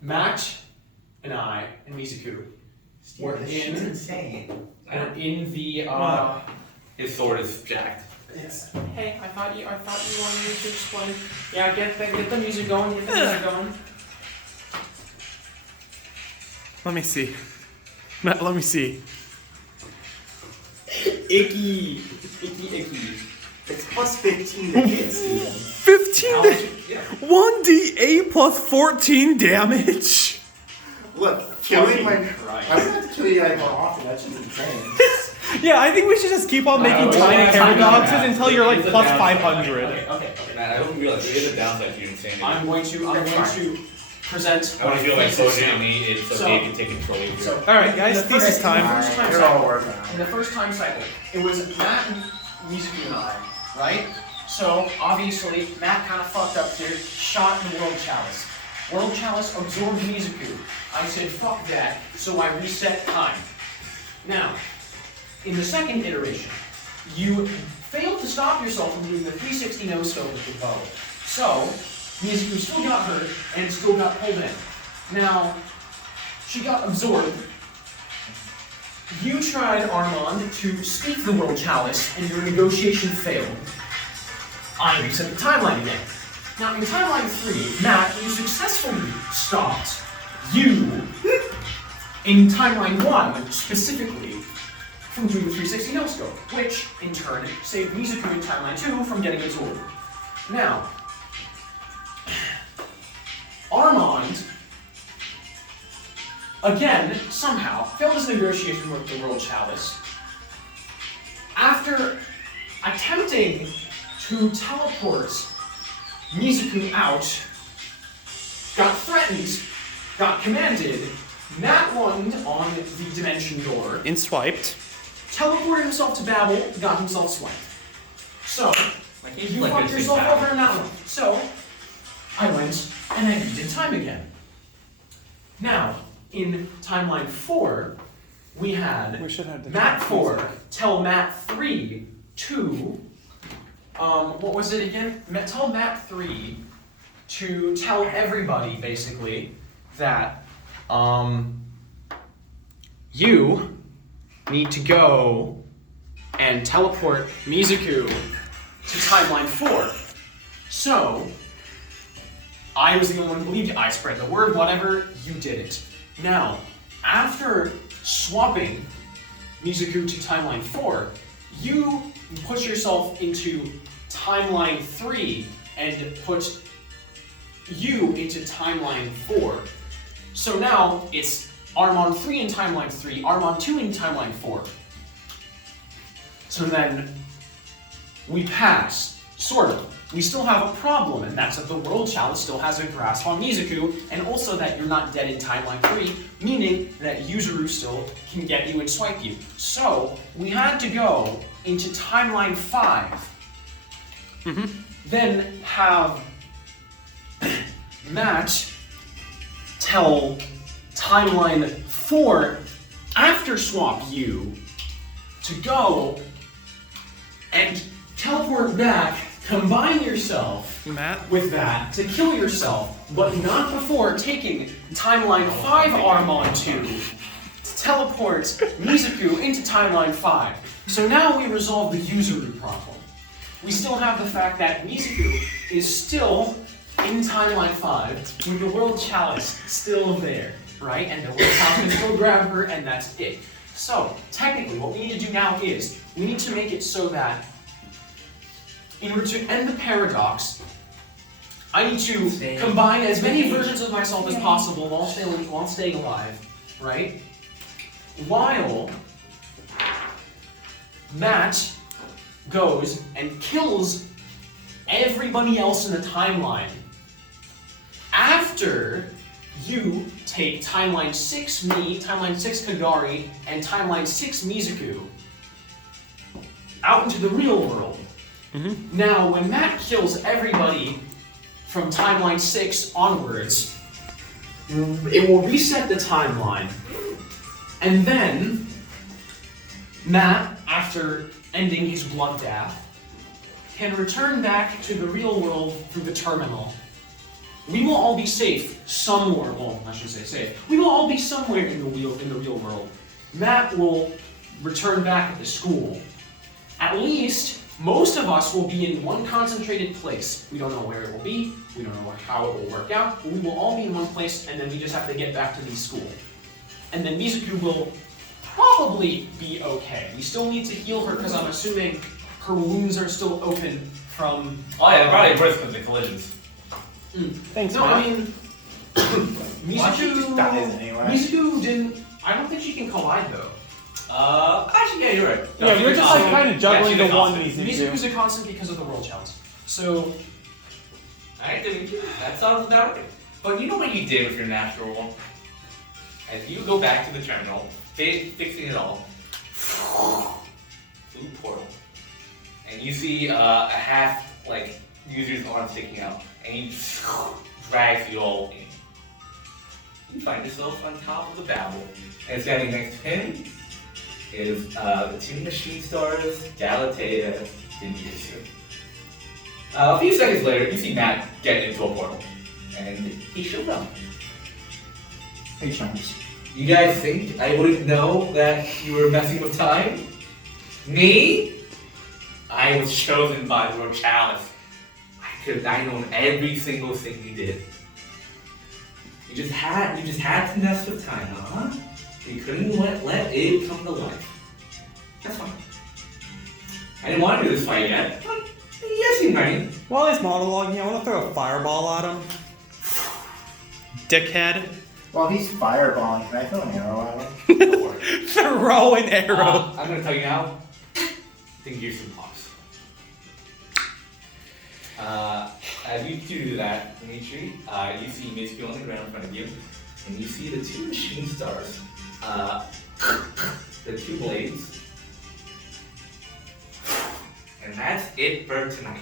Matt and I and Mizuku were insane. in the His sword is jacked. Yes. Hey, I thought you wanted me to explain. Yeah, get the music going. Get the music going. Let me see. Matt, let me see. Icky. It's plus 15 to hit, Steven. 15 1d8 plus 14 damage. Look, killing my... Right. I'm gonna have to kill you guys more often. That's just insane. Yeah, I think we should just keep on making tiny paradoxes until you're like plus 500. Okay. Man, I don't realize there is a downside to your insanity. I'm going to present. I want to feel like thesis Soji now. and me is so they can take control of you. So, Alright, guys, thesis time. You're all working on In the first time cycle, it was Matt and Mizuki and I, right? So obviously, Matt kind of fucked up here, shot the World Chalice. World Chalice absorbed Mizuku. I said, fuck that, so I reset time. Now, in the second iteration, you failed to stop yourself from doing the 360 no-scope with the bow. So, Mizuku still got hurt and still got pulled in. Now, she got absorbed. You tried, Armand, to speak the World Chalice, and your negotiation failed. I reset the timeline again. Now, in timeline 3, Matt, you successfully stopped you, in timeline 1, specifically, from doing the 360 no-scope, which, in turn, saved Mizuku in timeline 2 from getting absorbed. Now, Armand, again, somehow, failed his negotiation with the World Chalice. After attempting to teleport Mizuku out, got threatened, got commanded, Nat won on the dimension door, And swiped. teleported himself to Babel, got himself swiped. So, you fucked yourself over in that one. So, I went and I beat in time again. Now, in timeline 4, we had We should have the Matt 4 tell Matt 3 to, what was it again? Tell Matt 3 to tell everybody, basically, that, you need to go and teleport Mizuku to timeline 4. So, I was the only one who believed it. I spread the word, whatever, you did it. Now, after swapping Mizuku to timeline 4, you put yourself into timeline 3 and put you into timeline 4. So now it's Armand 3 in timeline 3, Armand 2 in timeline 4. So then we pass, sort of. We still have a problem, and that's that the World Chalice still has a grasp on Mizuku, and also that you're not dead in timeline 3, meaning that Yuzuru still can get you and swipe you. So we had to go into timeline 5. Then have Matt tell timeline 4 after swap you to go and teleport back, combine yourself Matt? with that to kill yourself, but not before taking timeline 5 Armand 2 to teleport Mizuku into timeline 5. So now we resolve the Yuzuru problem. We still have the fact that Mizuku is still in timeline 5 with the World Chalice still there, right? And the World Chalice can still grab her, and that's it. So, technically, what we need to do now is, we need to make it so that in order to end the paradox, I need to combine as many versions of myself as possible while staying alive, right? While Matt goes and kills everybody else in the timeline. After you take timeline 6 me, timeline 6 Kagari, and timeline 6 Mizuku out into the real world. Now, when Matt kills everybody from timeline 6 onwards, it will reset the timeline. And then, Matt, after ending his bloodbath, can return back to the real world through the terminal. we will all be safe somewhere. Well, I should say safe. We will all be somewhere in the real world. Matt will return back at the school. At least, most of us will be in one concentrated place. We don't know where it will be, we don't know how it will work out, but we will all be in one place, and then we just have to get back to the school. And then Mizuku will probably be okay. We still need to heal her, because I'm assuming her wounds are still open from... Oh yeah, probably worse because of the collisions. Thanks, No, Matt. I mean... Why don't you just die anyway? Mizuku didn't... I don't think she can collide, though. Actually, yeah, you're right. Yeah, you're just like kind of juggling Yeah, the one she's a Mizuku's a constant because of the world challenge. So... Alright, Dimitri, that sounds about right. But you know what you did with your natural one? As you go back to the terminal, fixing it all, blue portal, and you see a half, like, user's arm sticking out, and he drags you all in. You find yourself on top of the Babel, and standing next to him is the two machine stars, Galatea, and Yuzu. A few seconds later, you see Matt get into a portal, and he showed up. Hey, chunks. You guys think I wouldn't know that you were messing with time? Me? I was chosen by the Chalice. I known every single thing you did. You just had to mess with time, huh? You couldn't let it come to life. That's fine. I didn't want to do this fight yet, but yes, you might. While he's monologuing, I want to throw a fireball at him. Dickhead. While he's fireballing, can I throw an arrow at him? Throw an arrow. I'm gonna tell you now. Think you're some pops. As you do that, Dimitri, you see Mizuki on the ground in front of you, and you see the two machine stars, the two blades, and that's it for tonight.